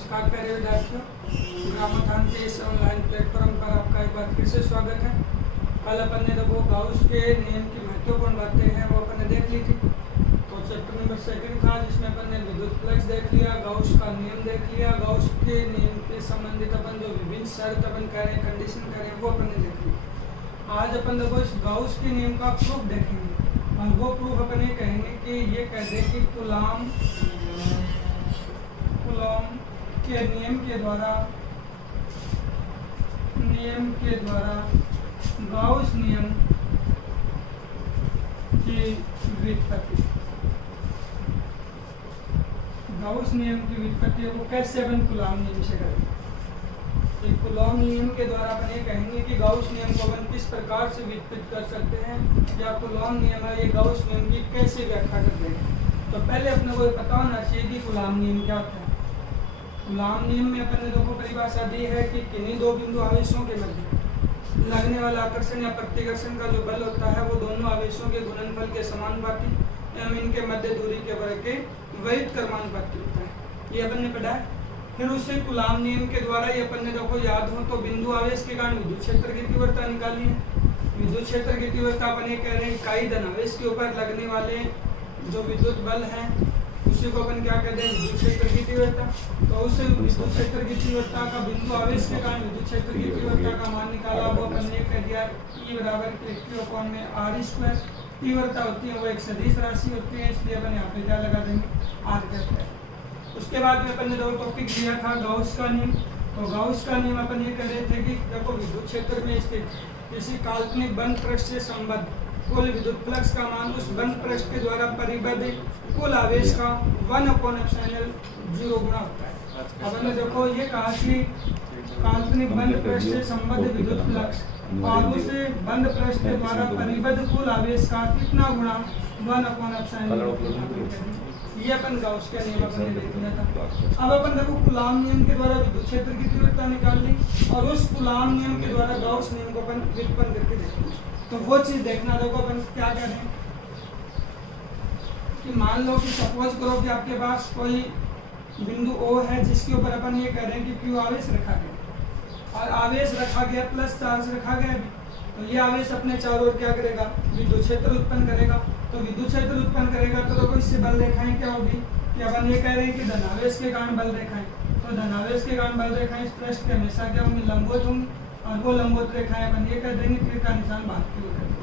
नमस्कार प्यारे विद्यार्थियों, ग्रामोत्थान के इस ऑनलाइन प्लेटफॉर्म पर आपका एक बार फिर से स्वागत है। कल अपन ने देखो गाउस के नियम की महत्वपूर्ण बातें हैं वो अपन ने देख ली थी। तो चैप्टर नंबर 2 था जिसमें अपन ने विद्युत फ्लक्स देख लिया, गाउस का नियम देख लिया, गाउस के नियम के संबंधित अपन जो विभिन्न शर्त अपन कह रहे हैं, कंडीशन कह रहे हैं वो अपन ने देख ली। आज अपन देखो इस गाउस के नियम का प्रूफ देखेंगे और वो प्रूफ अपन ये कहेंगे कि ये कह दे कि कूलॉम के नियम के द्वारा गाउस नियम की व्युत्पत्ति वो कैसे अपन कूलॉम नियम से करेंगे। कूलॉम नियम के द्वारा अपन ये कहेंगे कि गाउस नियम को अपन किस प्रकार से व्युत्पत्ति कर सकते हैं या कूलॉम नियम है ये गाउस नियम की कैसे व्याख्या करते हैं। तो पहले अपने को पता होना चाहिए कि कूलॉम नियम क्या होता है। कूलॉम नियम में अपन ने देखो परिभाषा दी है कि किन्हीं दो बिंदु आवेशों के मध्य लगने वाला आकर्षण या प्रतिकर्षण का जो बल होता है वो दोनों आवेशों के गुणनफल के समानुपाती एवं इनके मध्य दूरी के वर्ग के वैध क्रमानुपाती होता है। ये अपन ने पढ़ा है। फिर उससे कूलॉम नियम के द्वारा ये अपन ने देखो याद हो तो बिंदु आवेश के कारण विद्युत क्षेत्र की तीव्रता निकाली है। विद्युत क्षेत्र की तीव्रता अपन ये कह रहे हैं इकाई धनावेश के ऊपर लगने वाले जो विद्युत बल हैं उसी को अपन क्या कहते हैं, विद्युत क्षेत्र की तीव्रता। तो उस विद्युत क्षेत्र की तीव्रता का बिंदु आवेश के कारण विद्युत क्षेत्र की तीव्रता का मान निकाला, वो अपन ने कह दिया E बराबर Q में R²। तीव्रता होती है वो एक सदिश राशि होती है, इसलिए अपन यहाँ पे क्या लगा देंगे, R कहते हैं। उसके बाद में अपन ने दो टॉपिक दिया था गाउस का नियम। तो गाउस का नियम अपन ये कह रहे थे कि देखो विद्युत क्षेत्र में स्थित किसी काल्पनिक बंद पृष्ठ से संबद्ध कुल विद्युत फ्लक्स का मान उस बंद पृष्ठ के द्वारा परिबद्ध कुल आवेश का 1/0 गुना होता है। अब हमने देखो ये कहा कि काल्पनिक बंद पृष्ठ से संबद्ध विद्युत फ्लक्स और उस बंद पृष्ठ के द्वारा परिबद्ध कुल आवेश का कितना गुणा 1/0। ये अपन गाउस का नियम अपन ने देख लिया था। अब अपन देखो कूलॉम नियम के द्वारा विद्युत क्षेत्र की तीव्रता निकाल ली और उस कूलॉम नियम के द्वारा गाउस नियम को अपन व्युत्पन्न करके देखेंगे। तो वो चीज देखना देखो अपन क्या कर रहे हैं कि मान लो कि सपोज करो कि आपके पास कोई बिंदु O है जिसके ऊपर अपन ये कह रहे हैं कि Q आवेश रखा गया और आवेश रखा गया प्लस चार्ज रखा गया। तो ये आवेश अपने चारों ओर क्या करेगा, विद्युत क्षेत्र उत्पन्न करेगा। तो विद्युत क्षेत्र उत्पन्न करेगा तो देखो इससे बल रेखाएं क्या होगी कि अपन ये कह रहे हैं कि धनावेश के कारण बल रेखाएं। तो धनावेश के कारण बल रेखाएं इस पृष्ठ के हमेशा क्या होंगी, लंबवत होंगी और वो लंबवत रेखाएं अपन ये कह देंगे तीर का निशान बाहर की ओर करेंगे।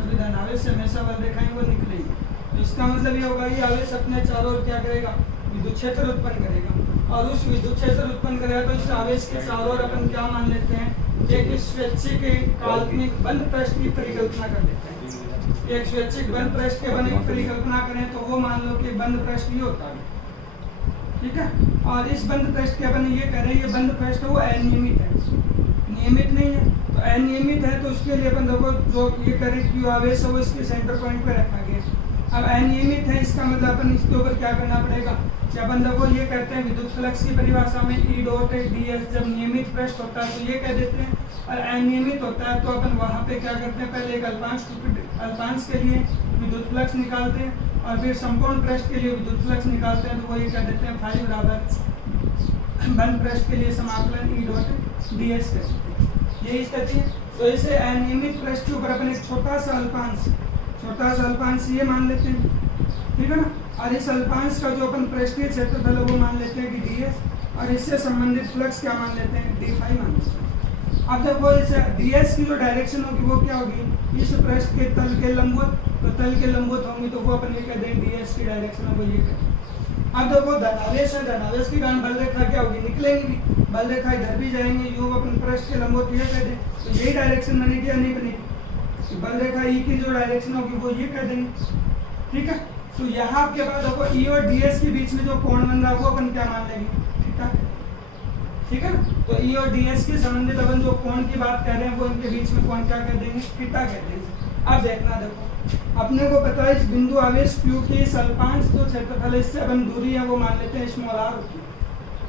तो धनावेश से हमेशा बल रेखाएं वो निकलेगी। तो इसका मतलब ये होगा कि आवेश अपने चारों ओर क्या करेगा, विद्युत क्षेत्र उत्पन्न करेगा और उस विद्युत क्षेत्र उत्पन्न करेगा तो इस आवेश के चारों ओर अपन क्या मान लेते हैं, एक स्वैच्छिक काल्पनिक बंद पृष्ठ की परिकल्पना कर लेते हैं। एक स्वैच्छिक बंद पृष्ठ के बने परिकल्पना करें तो वो मान लो कि बंद पृष्ठ ही होता है, ठीक है। और इस बंद पृष्ठ के अपन ये कह रहे हैं ये बंद पृष्ठ वो अनियमित है, नियमित नहीं है। तो अनियमित है तो उसके लिए अपन देखो जो ये करें Q आवेश है वो इसके सेंटर पॉइंट पे रखा गया। अब अनियमित है इसका मतलब अपन इसके ऊपर क्या करना पड़ेगा कि अपन देखो ये कहते हैं विद्युत फ्लक्स की परिभाषा में E डॉट ds जब नियमित पृष्ठ होता है तो ये कह देते हैं और अनियमित होता है तो अपन वहाँ पे क्या करते हैं, पहले एक अल्पांश के लिए विद्युत फ्लक्स निकालते हैं और फिर संपूर्ण पृष्ठ के लिए विद्युत फ्लक्स निकालते हैं। तो वो ये कह देते हैं फाई बराबर बंद पृष्ठ के लिए समाकलन E डॉट ds करते हैं। यही स्थिति है। तो इसे अनियमित पृष्ठ के ऊपर अपन एक छोटा सा अल्पांश ये मान लेते हैं, ठीक है ना। और इस अल्पांश का जो अपन पृष्ठीय क्षेत्रफल है वो मान लेते हैं कि ds और इससे संबंधित फ्लक्स क्या मान लेते हैं, d फाई मान लेते हैं। अब देखो इस ds की जो डायरेक्शन होगी वो क्या होगी, इस पृष्ठ के तल के लंबवत। तो तल के लंबवत होंगी तो वो अपन ये कह देंगे ds की डायरेक्शन है वो ये करें। अब देखो धनावेश है, धनावेश के कारण बल रेखा क्या होगी, निकलेंगी भी, बल रेखा इधर भी जाएंगे, यो अपन पृष्ठ के लंबवत ये कह दें तो यही डायरेक्शन बनेगी या नहीं बनेगी, बल रेखा E की जो डायरेक्शन होगी वो ये कह देंगे, ठीक है। तो यहाँ आपके पास देखो E और ds के बीच में जो कोण बन रहा है वो अपन क्या मान लेंगे, थीटा, ठीक है ना। तो E और ds के संबंधित अपन जो कोण की बात कर रहे हैं वो इनके बीच में कोण क्या कह देंगे, थीटा कह देंगे। अब देखना देखो अपने को पता है इस बिंदु आवेश Q की इस अल्पांश जो क्षेत्रफल है इससे अपन दूरी है वो मान लेते हैं स्मॉल r होती है।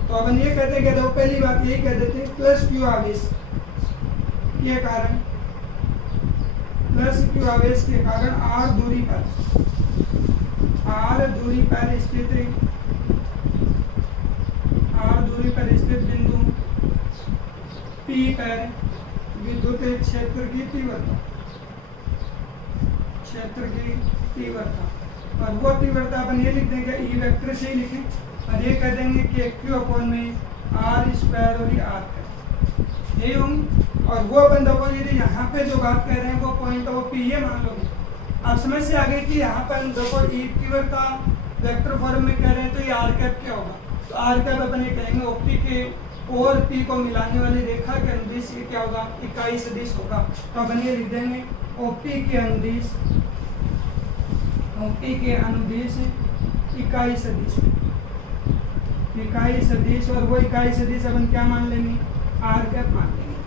तो अपन ये कहते हैं कि देखो पहली बात यही कह देते हैं प्लस Q आवेश के कारण प्लस Q आवेश के कारण r दूरी पर स्थित ई पर विद्युत क्षेत्र की तीव्रता, क्षेत्र की तीव्रता, और वो तीव्रता अपन ये लिख देंगे ई वेक्टर से ही लिखें, और ये कह देंगे कि क्यू अपॉन में आर स्क्वायर और ये आर का यही होंगी। और वो अपन देखो यदि यहाँ पे जो बात कह रहे हैं वो पॉइंट वो पी ये मान लोगे। आप समझ से आगे कि यहाँ पर देखो ई तीव्रता वेक्टर फॉर्म में कह रहे हैं तो ये आर कैप क्या होगा, तो आर कैप अपन ये कहेंगे ओपी के और पी को मिलाने वाली रेखा के अनुदिश ये क्या होगा, इकाई सदिश होगा। तो अपन ये लिख देंगे ओपी के अनुदिश, ओपी के अनुदिश इकाई सदिश, इकाई सदिश, और वो इकाई सदिश अपन क्या मान लेंगे, आर कैप मान लेंगे।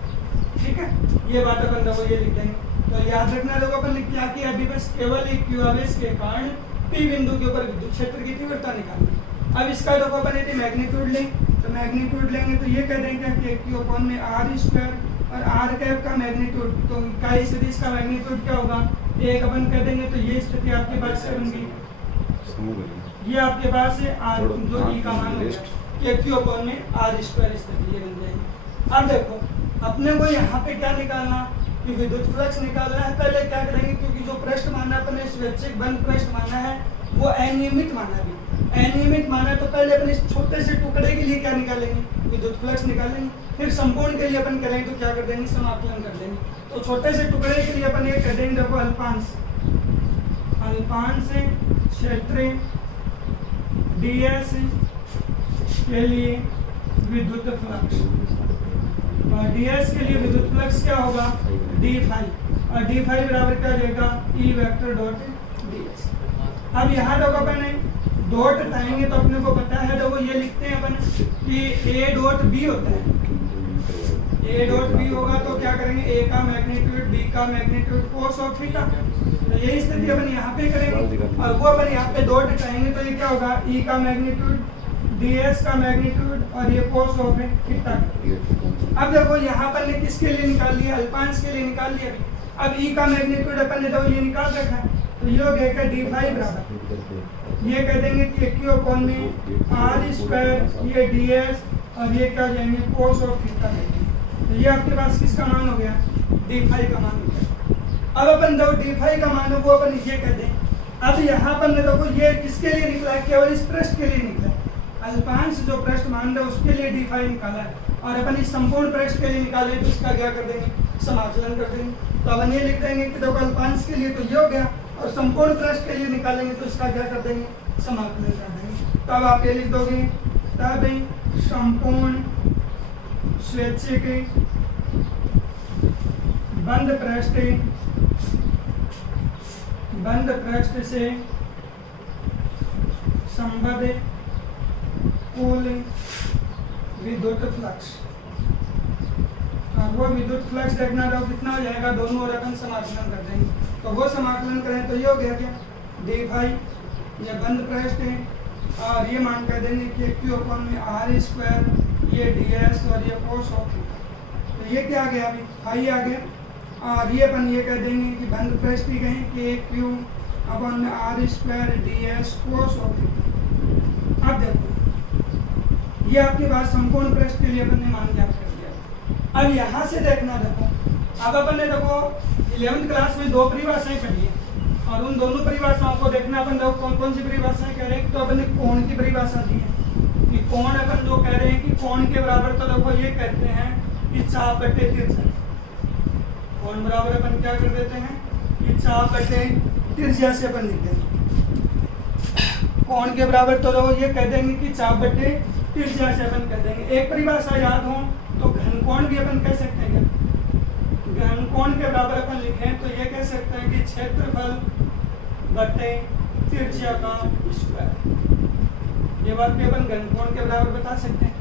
ठीक है, ये बात अपन देखो ये लिख देंगे। तो याद रखना देखो अपन ने क्या किया अभी, बस केवल एक क्यू आवेश के कारण पी बिंदु के ऊपर विद्युत क्षेत्र की तीव्रता निकालनी। अब इसका देखो अपन यदि मैग्नीट्यूड लें तो मैग्नीट्यूड लेंगे तो ये कह देंगे कि क्यू अपॉन में आर स्क्वायर और आर कैप का मैग्नीट्यूड, तो इकाई सदिश का मैग्नीट्यूड क्या होगा, एक अपन कह देंगे। तो ये स्थिति आपके पास से बन गई, ये आपके पास है आर जो ई का मान होगा क्यू अपॉन में आर स्क्वायर स्थिति ये बन जाएगी। अब देखो अपने को यहाँ पे क्या निकालना कि विद्युत फ्लक्स निकालना है। पहले क्या करेंगे, क्योंकि जो पृष्ठ माना अपने स्वैच्छिक बंद पृष्ठ माना है वो अनियमित माना भी, अनियमित माना तो पहले अपने छोटे से टुकड़े के लिए क्या निकालेंगे, विद्युत फ्लक्स निकालेंगे। फिर संपूर्ण के लिए अपन करेंगे तो क्या कर देंगे, समाकलन कर देंगे। तो छोटे से टुकड़े के लिए अपन ये कर देंगे देखो अल्पांश, अल्पांश क्षेत्र ds के लिए विद्युत फ्लक्स, और ds के लिए विद्युत फ्लक्स क्या होगा d फाई, और d फाई बराबर क्या रहेगा ई वेक्टर डॉट ds। अब यहाँ देखो अपन डॉट हटाएंगे तो अपने को पता है देखो ये लिखते हैं अपन कि a डॉट b होता है, a डॉट b होगा तो क्या करेंगे a का मैग्नीट्यूड b का मैग्नीट्यूड cos ऑफ थीटा। तो यही स्थिति अपन यहाँ पे करेंगे, और वो अपन यहाँ पे डॉट हटाएंगे तो ये क्या होगा e का मैग्नीट्यूड ds का मैग्नीट्यूड और ये cos ऑफ थीटा। अब देखो यहाँ पर ने किसके लिए निकाल लिया, अल्पांश के लिए निकाल लिया। अब e का मैग्नीट्यूड अपन ने तो ये निकाल रखा है, तो ये हो गया डी फाई बराबर ये कह देंगे कि क्यू अपॉन में आर स्क्वायर ये ds और ये क्या जाएंगे cos ऑफ थीटा देंगे। तो ये आपके पास किसका मान हो गया, डी फाई का मान हो गया। अब अपन दो डी फाई का मान हो वो अपन ये कह दें। अब यहाँ पर देखो ये किसके लिए निकला है, केवल इस पृष्ठ के लिए निकला है, अल्पांश जो पृष्ठ मान रहे उसके लिए डी फाई निकाला है, और अपन इस संपूर्ण पृष्ठ के लिए निकाले तो इसका क्या कर देंगे, समाकलन कर देंगे। तो अपन ये लिख देंगे कि देखो अल्पांश के लिए तो ये हो गया, और संपूर्ण पृष्ठ के लिए निकालेंगे तो इसका क्या कर देंगे, समाकलन कर देंगे। तो अब आप ये लिख दोगे तब संपूर्ण स्वैच्छिक बंद पृष्ठ से संबद्ध कुल विद्युत फ्लक्स, और वो विद्युत फ्लक्स देखना रहो कितना हो जाएगा, दोनों और अपन समाकलन कर देंगे। तो वो समाकलन करें तो ये हो गया क्या डी फाई, ये बंद पृष्ठ है, और ये मान कर देंगे कि क्यू अपॉन में आर स्क्वायर ये ds और ये cos ऑफ थीटा। तो ये क्या आ गया, अभी फाई आ गया, और ये अपन ये कह देंगे कि बंद पृष्ठ भी कहें कि क्यू अपॉन में R square ds cos of theta. अब देखो ये आपके पास संपूर्ण पृष्ठ के लिए अपन ने मान ज्ञात कर दिया। अब यहाँ से देखना देखो, अब अपन ने देखो 11th क्लास में दो परिभाषाएं पढ़ी है, और उन दोनों परिभाषाओं को देखना अपन देखो कौन कौन सी परिभाषाएं कह रहे हैं। तो अपन ने कोण की परिभाषा दी है कि कोण अपन जो कह रहे हैं कि कोण के बराबर तो देखो ये कहते हैं कि चाप बटे तिरछा, कोण बराबर अपन क्या कर देते हैं कि चाप बटे तिरछा से अपन लिख देंगे। कोण के बराबर तो देखो ये कह देंगे कि चाप बटे तिरछा से अपन कह देंगे। एक परिभाषा याद हो तो घनकोण भी अपन कह सकते हैं, घनकोण के बराबर अपन लिखें तो ये कह सकते हैं कि क्षेत्रफल बटे तिरछा का स्क्वायर। ये बात भी अपन घनकोण के बराबर बता सकते हैं,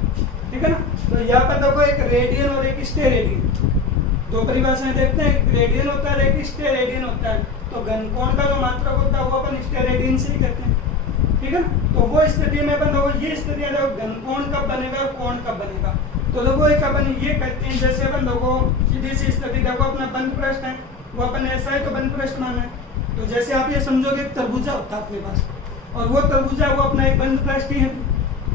ठीक है ना। तो यहाँ पर देखो एक रेडियन और एक स्टेरेडियन, दो परिभाषाएं देखते हैं, एक रेडियन होता है एक स्टेरेडियन होता है। तो घनकोण का जो मात्रक होता है वो अपन स्टेरेडियन से ही कहते हैं, ठीक है ना। तो वो स्थिति में अपन देखो ये स्थिति है, घनकोण कब बनेगा और कोण कब बनेगा। तो देखो एक अपन ये कहते हैं, जैसे अपन देखो सीधी सी स्थिति देखो अपना बंद पृष्ठ है, वो अपन ऐसा है तो बंद पृष्ठ माना है। तो जैसे आप ये समझोगे तरबूजा होता है अपने पास, और वो तरबूजा वो अपना एक बंद पृष्ठ ही है,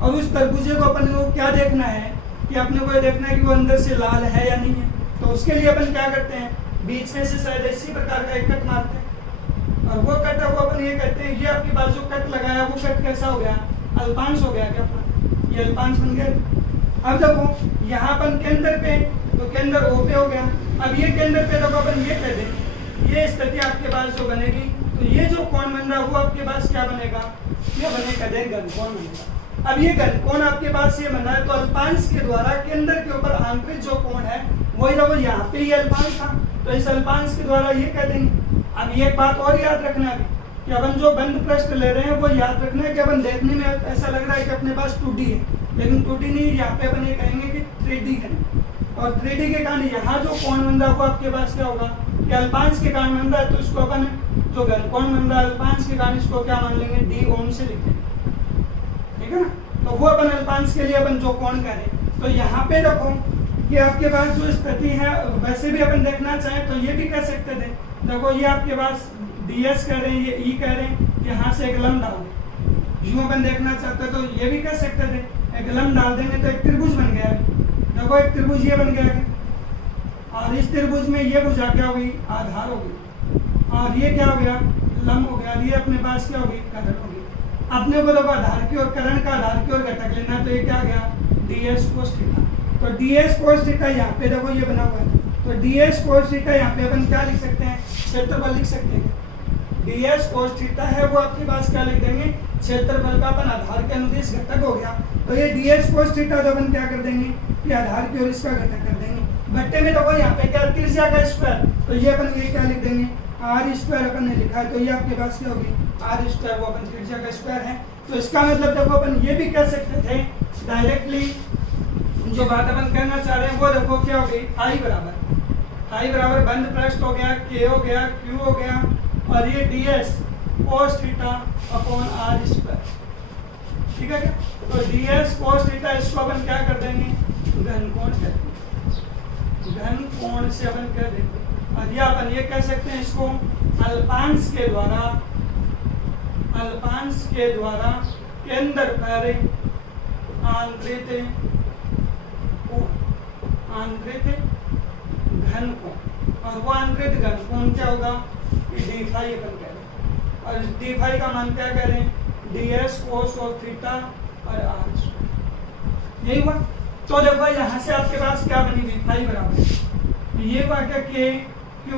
और उस तरबूजे को अपन को क्या देखना है कि अपने को ये देखना है कि वो अंदर से लाल है या नहीं है। तो उसके लिए अपन क्या करते हैं, बीच में से शायद इसी प्रकार का एक कट मारते हैं, और वो कट है वो अपन ये कहते हैं ये आपके पास जो कट लगाया वो कट कैसा हो गया, अल्पांश हो गया क्या अपना, ये अल्पांश बन गया। अब देखो यहाँ अपन केंद्र पे, तो केंद्र ओ पे हो गया। अब ये केंद्र पे देखो अपन ये कह दें, ये स्थिति आपके पास जो बनेगी, तो ये जो कोण बन रहा है वो आपके पास क्या बनेगा, ये बनेगा घनकोण बनेगा। अब ये घनकोण आपके पास ये बना है, तो अल्पांश के द्वारा केंद्र के ऊपर आंतरिक जो कोण है वही देखो यहाँ पे ये अल्पांश था, तो इस अल्पांश के द्वारा ये कह देंगे। अब ये एक बात और याद रखना है कि अपन जो बंद पृष्ठ ले रहे हैं वो याद रखना है कि अपन देखने में ऐसा लग रहा है कि अपने पास 2D है, लेकिन 2D नहीं, यहाँ पे अपन ये कहेंगे कि 3D है। और 3D के कारण यहाँ जो कोण बन रहा है वो आपके पास क्या होगा कि अल्पांश के कारण बन रहा है, तो इसको अपन जो घनकोण बन रहा है अल्पांश के कारण इसको क्या मान लेंगे, d ओम से लिखेंगे, ठीक है ना। तो वो अपन अल्पांश के लिए अपन जो कोण करें, तो यहाँ पे देखो कि आपके पास जो स्थिति है, वैसे भी अपन देखना चाहें तो ये भी कर सकते थे। देखो ये आपके पास ds कह रहे हैं, ये e कह रहे हैं, यहाँ से एक लंब डाल दें, यूं अपन देखना चाहते तो ये भी कर सकते थे, एक लंब डाल देंगे तो एक त्रिभुज बन गया। देखो एक त्रिभुज ये बन गया, और इस त्रिभुज में ये भुजा क्या होगी, आधार होगी, और ये क्या हो गया, लंब हो गया, और ये अपने पास क्या होगी, करण होगी। अपने को देखो आधार की ओर, करण का आधार की ओर घटक लेना, तो ये क्या गया, ds cos थीटा। तो ds cos थीटा यहाँ पे देखो ये बना हुआ है, तो ds cos थीटा यहाँ पे अपन क्या लिख सकते हैं, क्षेत्रफल लिख सकते हैं। ds cos थीटा है वो आपके पास क्या लिख देंगे, क्षेत्रफल का अपन आधार के अनुदिश घटक हो गया। तो ये ds cos थीटा जो अपन क्या कर देंगे कि आधार की ओर इसका घटक कर देंगे। भट्टे में देखो यहाँ पे क्या, त्रिज्या का स्क्वायर, तो ये अपन ये क्या लिख देंगे, r स्क्वायर अपन ने लिखा है, तो ये आपके पास क्या होगी, r स्क्वायर, वो अपन त्रिज्या का स्क्वायर है। तो इसका मतलब देखो अपन ये भी कह सकते थे डायरेक्टली, जो बात अपन कहना चाह रहे हैं वो देखो क्या हो गई, फाई बराबर बंद पृष्ठ हो गया, k हो गया, q हो गया, और ये ds cos theta upon r square, ठीक है क्या। तो ds cos थीटा इसको अपन क्या कर देंगे, घनकोण कर देंगे, घनकोण से अपन कह देंगे। और या अपन ये कह सकते हैं इसको अल्पांश के द्वारा केंद्र पर आंतरिक घनकोण, और वो आंतरिक घनकोण क्या होगा, डी फाई अपन कह रहे हैं, और डी फाई का मान क्या कह रहे हैं, ds cos ऑफ थीटा और r स्क्वायर, यही हुआ। तो देखो यहाँ से आपके पास क्या बनी हुई, फाई बराबर ये हुआ क्या, k q,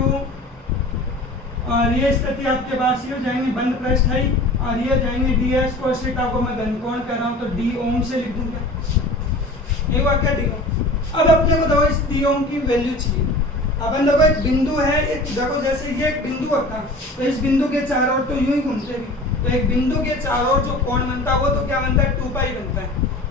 और ये स्थिति आपके पास ये हो जाएंगे बंद पृष्ठ है, और ये जाएंगे ds cos थीटा को मैं घनकोण कर रहा हूँ, तो d ओम से लिख दूंगा, ये हुआ क्या, d ओम। अब अपने को देखो इस d ओम की वैल्यू चाहिए। अपन देखो एक बिंदु है, एक देखो जैसे ये एक बिंदु होता, तो इस बिंदु के चारों ओर तो यूं ही घूमते भी, तो एक बिंदु के चारों ओर जो कोण बनता है वो तो क्या बनता है, 2 पाई बनता है।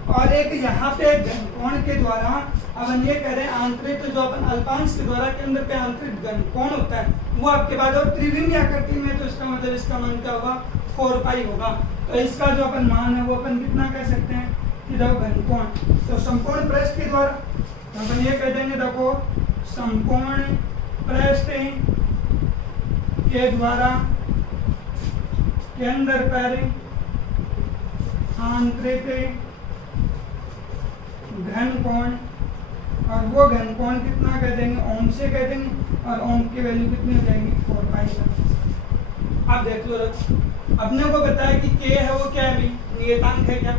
और एक यहाँ पे घनकोण के द्वारा अपन ये कह रहे हैं आंतरिक, जो अपन अल्पांश के द्वारा केंद्र पे आंतरिक घनकोण होता है वो आपके पास और त्रिविमीय आकृति में, तो इसका मतलब इसका मान क्या होगा, 4 पाई होगा। तो इसका जो अपन मान है वो अपन कितना कह सकते हैं कि देखो घनकोण, तो समकोण पृष्ठ के द्वारा, तो अपन ये कह देंगे देखो समकोण पृष्ठ के द्वारा केंद्र पर आंतरिक घनकोण, और वो घनकोण कितना कह देंगे, ओम से कह देंगे, और ओम की वैल्यू कितनी हो जाएगी, 4 पाई। अब देख लो अपने को बताया कि k है वो क्या है भी, नियतांक है क्या,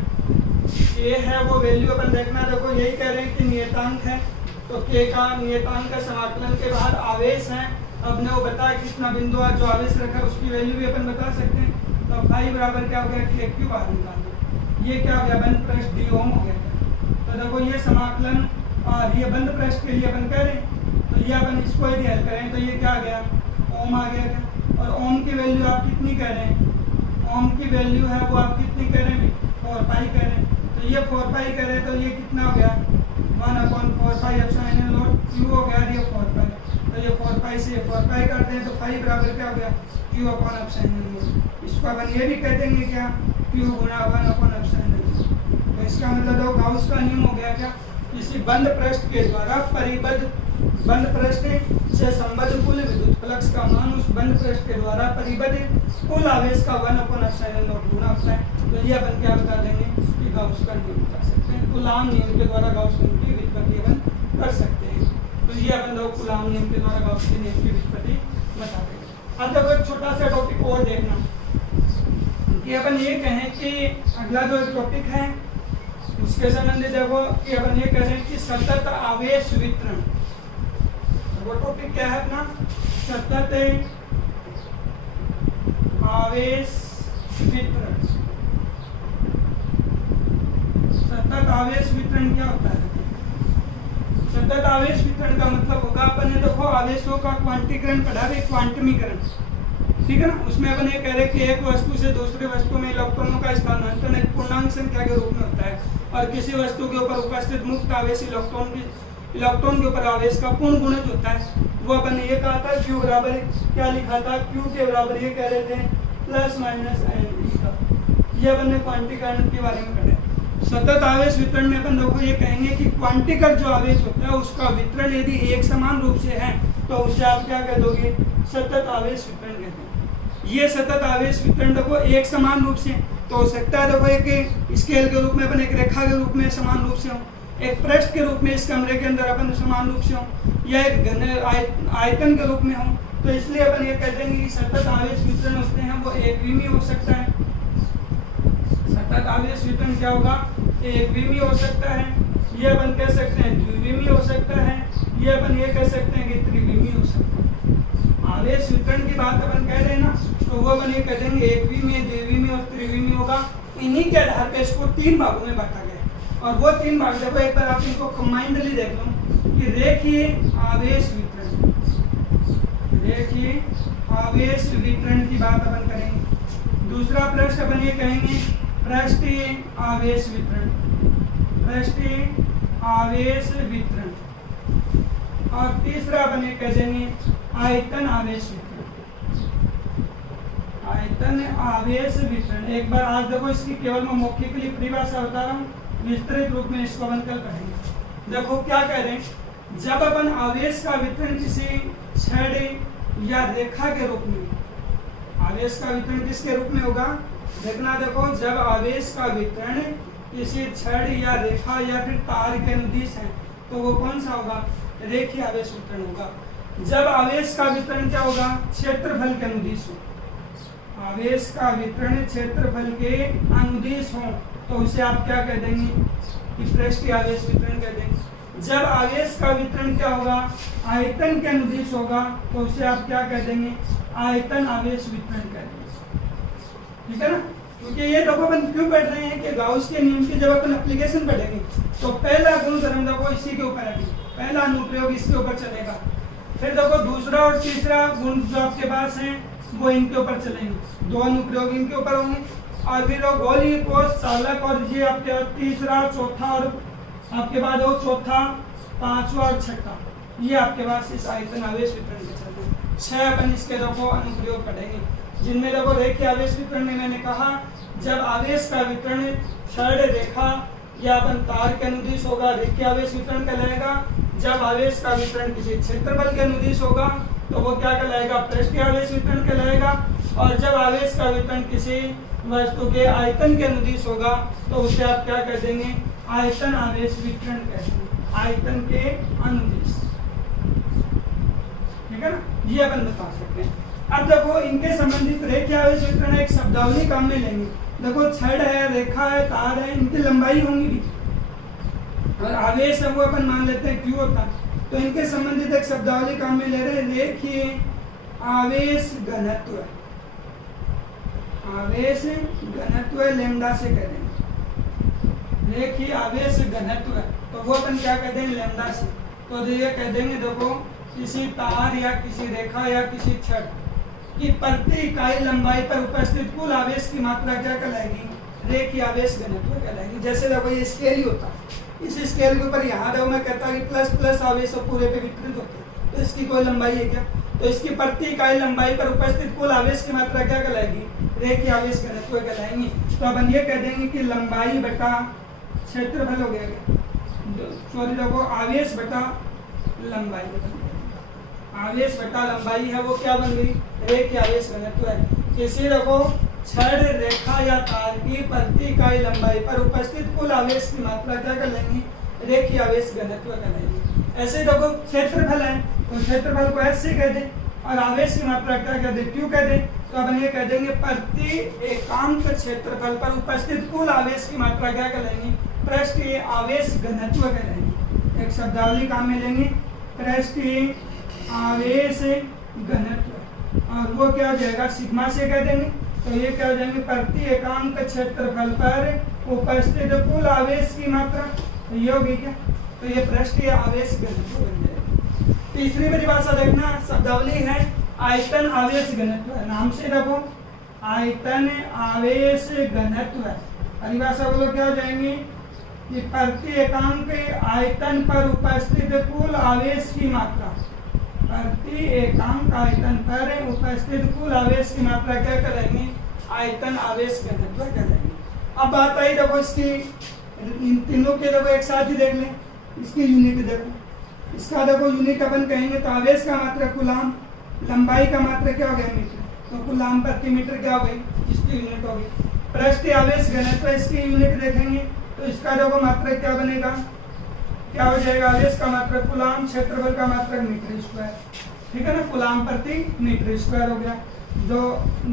k है वो वैल्यू अपन देखना, देखो यही कह रहे हैं कि नियतांक है, तो k का नियतांक का समाकलन के बाद आवेश है। अपने को बताया कितना बिंदु जो आवेश रखा है उसकी वैल्यू भी अपन बता सकते हैं। तो फाई बराबर क्या हो गया, k क्यू बाहर निकाल दो, ये क्या हो गया, बंद पृष्ठ d ओम हो गया। तो देखो ये समाकलन, और ये बंद पृष्ठ के लिए अपन कह रहे हैं, तो ये अपन इसको यदि हल करें तो ये क्या आ गया, ओम आ गया क्या। और ओम की वैल्यू आप कितनी कह रहे हैं, ओम की वैल्यू है वो आप कितनी कह रहे हैं, 4 पाई कह रहे हैं। तो ये 4 पाई कह रहे हैं, तो ये कितना हो गया, 1/4 पाई एप्सिलॉन नॉट q हो गया, ये 4 पाई। तो ये 4 पाई से 4 पाई करते हैं, तो फाई बराबर क्या हो गया, q/एप्सिलॉन नॉट। इसको अपन ये भी कह देंगे क्या, q गुना 1/एप्सिलॉन नॉट। तो इसका मतलब दो गाउस का नियम हो गया क्या, किसी बंद पृष्ठ के द्वारा परिबद्ध, बंद पृष्ठ से संबद्ध कुल विद्युत फ्लक्स का मान उस बंद पृष्ठ के द्वारा परिबद्ध कुल आवेश का 1/एप्सिलॉन नॉट गुना होता है। तो ये अपन क्या बता देंगे कि गाउस का नियम बता सकते हैं। कूलाम नियम के द्वारा गाउस नियम की व्युत्पत्ति अपन कर सकते हैं। तो ये अपन लोग कूलाम नियम के द्वारा गाउस के नियम की व्युत्पत्ति बता देंगे। अब देखो एक छोटा सा टॉपिक और देखना कि अपन ये कहें कि अगला जो टॉपिक है उसके संबंधित देखो कि अपन ये कह रहे हैं कि सतत आवेश वितरण। वो टॉपिक क्या है अपना? सतत आवेश वितरण। सतत आवेश वितरण क्या होता है? सतत आवेश वितरण का मतलब होगा, अपन ने देखो आवेशों का क्वांटीकरण पढ़ा है, क्वांटमीकरण, ठीक है ना। उसमें अपन ये कह रहे हैं कि एक वस्तु से दूसरी वस्तु में इलेक्ट्रॉनों का स्थानांतरण एक पूर्णांक संख्या के रूप में होता है, और किसी वस्तु के ऊपर उपस्थित मुक्त आवेश इलेक्ट्रॉन के ऊपर आवेश का पूर्ण गुणज होता है। वो अपन ने ये कहा था Q बराबर क्या लिखा था? Q के बराबर ये कह रहे थे प्लस माइनस n का। ये अपन ने क्वांटीकरण के बारे में पढ़ा है। सतत आवेश वितरण में अपन लोगों को ये कहेंगे कि क्वांटिकल जो आवेश होता है उसका वितरण यदि एक समान रूप से है तो उसे आप क्या कह दोगे? सतत आवेश वितरण कहते हैं। ये सतत आवेश वितरण देखो एक समान रूप से तो हो सकता है, देखो एक स्केल के रूप में अपन एक रेखा के रूप में समान रूप से हो, एक पृष्ठ के रूप में इस कमरे के अंदर अपन समान रूप से हो, या एक घन आयतन के रूप में हो। तो इसलिए अपन ये कहते हैं कि सतत आवेश वितरण होते हैं वो एकविमीय हो सकता है। सतत आवेश वितरण क्या होगा? एकविमीय हो सकता है, ये अपन कह सकते हैं द्विविमीय हो सकता है, ये अपन ये कह सकते हैं कि त्रिविमीय हो सकता है। आवेश वितरण की बात अपन कह रहे हैं ना, तो वो अपन ये कह देंगे एकविमीय, द्विविमीय और त्रिविमीय होगा। इन्हीं के आधार पर इसको 3 भागों में बांटा गया, और वो 3 भाग देखो एक बार आप इनको कंबाइंडली देख लो कि रेखीय आवेश वितरण, रेखीय आवेश वितरण की बात अपन करेंगे। दूसरा पृष्ठ अपन ये कहेंगे पृष्ठीय आवेश वितरण, पृष्ठीय आवेश वितरण, और तीसरा अपन ये कह देंगे आयतन आवेश वितरण, आयतन आवेश वितरण। एक बार आज देखो इसकी केवल मैं मौखिकली परिभाषा बता रहा हूँ, विस्तृत रूप में इसको अपन कल पढ़ेंगे। देखो क्या कह रहे हैं, जब अपन आवेश का वितरण किसी छड़ या रेखा के रूप में, आवेश का वितरण किसके रूप में होगा? देखना देखो, जब आवेश का वितरण किसी छड़ या रेखा या फिर तार के अनुदिश है तो वो कौन सा होगा? रेखीय आवेश वितरण होगा। जब आवेश का वितरण क्या होगा? क्षेत्रफल के अनुदिश हो, आवेश का वितरण क्षेत्रफल के अनुदिश हो तो उसे आप क्या कह देंगे? कि पृष्ठीय आवेश वितरण कह देंगे। जब आवेश का वितरण क्या होगा? आयतन के अनुदिश होगा तो उसे आप क्या कह देंगे? आयतन आवेश वितरण कह देंगे, ठीक है ना। क्योंकि ये देखो अपन क्यों पढ़ रहे हैं कि गाउस के नियम की जब अपन एप्लीकेशन पढ़ेंगे तो पहला गुणधर्म देखो इसी के ऊपर है, पहला अनुप्रयोग इसके ऊपर चलेगा, फिर देखो दूसरा और तीसरा गुण जो आपके पास है वो इनके ऊपर चलेंगे, 2 अनुप्रयोग इनके ऊपर होंगे, और फिर वो गोली कोष चालक और ये आपके तीसरा चौथा और आपके बाद वो चौथा पांचवा और छठा, ये आपके पास इस आयतन आवेश वितरण के चलते हैं। 6 अपन इसके देखो अनुप्रयोग पढ़ेंगे, जिनमें देखो रेखीय आवेश वितरण में मैंने कहा जब आवेश का वितरण छड़ रेखा या अपन तार के अनुदिश होगा रेखीय आवेश वितरण कहलाएगा। जब आवेश का वितरण किसी क्षेत्रफल के अनुदिश होगा तो वो क्या कहलाएगा? पृष्ठीय आवेश वितरण कहलाएगा। और जब आवेश का वितरण किसी वस्तु के आयतन के अनुदिश होगा तो उसे आप क्या कह देंगे? आयतन आवेश वितरण कहते हैं, आयतन के अनुदिश, ठीक है ना। ये अपन बता सकते हैं। अब देखो इनके संबंधित रेखीय आवेश वितरण एक शब्दावली काम में लेंगे। देखो छड़ है, रेखा है, तार है, इनकी लंबाई होंगी और आवेश है वो अपन मान लेते हैं Q होता है, तो इनके संबंधित एक शब्दावली काम में ले रहे हैं, रेखीय आवेश घनत्व, आवेश घनत्व लैम्डा से कह देंगे, रेखीय आवेश घनत्व, तो वो अपन क्या कहते हैं? लैम्डा से। तो ये कह देंगे देखो किसी तार या किसी रेखा या किसी छड़ की प्रति इकाई लंबाई पर उपस्थित कुल आवेश की मात्रा क्या कहलाएगी? रेखीय आवेश घनत्व कहलाएगी। जैसे देखो ये स्केल ही होता है, इस स्केल के ऊपर यहाँ देखो मैं कहता हूँ कि प्लस प्लस आवेश पूरे पे वितरित होते हैं, तो इसकी कोई लंबाई है क्या? तो इसकी प्रति इकाई लंबाई पर उपस्थित कुल आवेश की मात्रा क्या कहलाएगी? रेखीय आवेश घनत्व कहलाएंगी। तो अपन ये कह देंगे कि लंबाई बटा क्षेत्रफल हो गया, सॉरी देखो आवेश बटा लंबाई, आवेश बटा लंबाई है वो क्या बन गई? रेखीय आवेश घनत्व है। इसी देखो छड़ रेखा या तार की प्रति इकाई लंबाई पर उपस्थित कुल आवेश की मात्रा क्या कर लेंगे, रेखीय आवेश घनत्व कर लेंगे। ऐसे देखो क्षेत्रफल है तो क्षेत्रफल को एस से कह दे और आवेश की मात्रा क्या कह दे, क्यू कह दे। तो अपन ये कह देंगे प्रति एकांक क्षेत्रफल पर उपस्थित कुल आवेश की मात्रा क्या कर लेंगे, पृष्ठीय आवेश घनत्व कह लेंगे। एक शब्दावली काम में लेंगे, पृष्ठीय आवेश घनत्व, और वो क्या हो जाएगा, सिग्मा से कह देंगे। तो ये क्या हो जाएंगे, प्रति एकांक क्षेत्रफल पर उपस्थित कुल आवेश की मात्रा। तो ये होगी क्या, तो ये पृष्ठीय आवेश घनत्व बन जाएगा। तीसरी परिभाषा देखना, शब्दावली है आयतन आवेश घनत्व। नाम से देखो, आयतन आवेश घनत्व। परिभाषा बोलो क्या हो जाएंगी, कि प्रति एकांक आयतन पर उपस्थित कुल आवेश की मात्रा, प्रति एकांक आयतन पर उपस्थित कुल आवेश की मात्रा क्या करेंगे, आयतन आवेश घनत्व करेंगे। अब बात आई देखो इसकी, इन तीनों के देखो एक साथ ही देख लें, इसकी यूनिट देखो। इसका देखो यूनिट अपन कहेंगे तो आवेश का मात्रा कूलाम, लंबाई का मात्रा क्या हो गया, मीटर। तो कूलाम प्रति मीटर क्या हो गई, इसकी यूनिट होगी। पृष्ठीय आवेश घनत्व, इसकी यूनिट देखेंगे तो इसका देखो मात्रा क्या बनेगा, क्या हो जाएगा, आवेश का मात्रक कूलाम, क्षेत्रफल का मात्रक मीटर स्क्वायर। ठीक है ना, कूलाम प्रति मीटर स्क्वायर हो गया। जो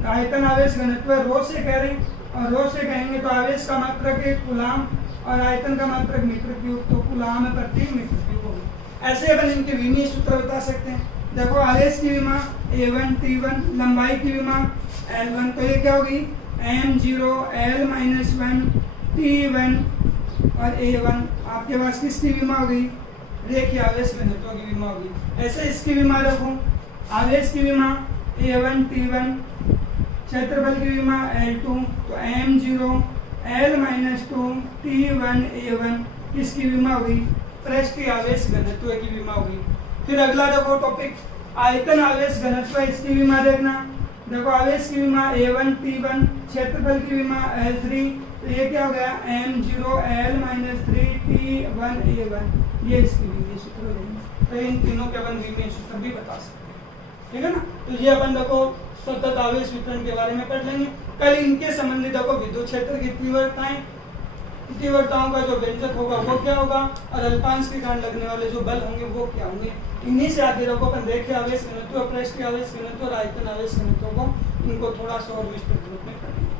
आयतन आवेश घनत्व रो से कह रहे हैं, और रो से कहेंगे तो आवेश का मात्रक है कूलाम और आयतन का मात्रक मीटर क्यूब, तो कूलाम प्रति मीटर क्यूब होगा। ऐसे अपन इनके विमीय सूत्र बता सकते हैं। देखो आवेश की विमा A1 T1, लंबाई की विमा L1, तो ये क्या होगी, M0 L-1 T1 और A1। आपके पास किसकी विमा होगी, रेखीय आवेश घनत्व की विमा होगी। ऐसे इसकी विमा रखो, आवेश की विमा A1 T1, क्षेत्रफल की विमा L2, तो M0 L-2 T1 A1 किसकी विमा होगी, पृष्ठीय आवेश घनत्व की विमा होगी। फिर अगला देखो टॉपिक, आयतन आवेश घनत्व, इसकी विमा देखना। देखो आवेश की विमा A1 T1, क्षेत्रफल की विमा L3, तो ये क्या हो गया, M0 L-3 T1 A1, ये इसकी विमीय सूत्र हो जाएंगे। तो इन तीनों के अपन विमीय सूत्र भी बता सकते हैं। ठीक है ना, तो ये अपन देखो सतत आवेश वितरण के बारे में पढ़ लेंगे। कल इनके संबंधित देखो विद्युत क्षेत्र की तीव्रताएं, तीव्रताओं का जो व्यंजक होगा वो क्या होगा, और अल्पांश के कारण लगने वाले जो बल होंगे वो क्या होंगे। इन्हीं से आगे देखो अपन रेखीय आवेश घनत्व, पृष्ठीय आवेश घनत्व और आयतन आवेश घनत्व को, इनको थोड़ा सा और विस्तृत रूप में पढ़ेंगे।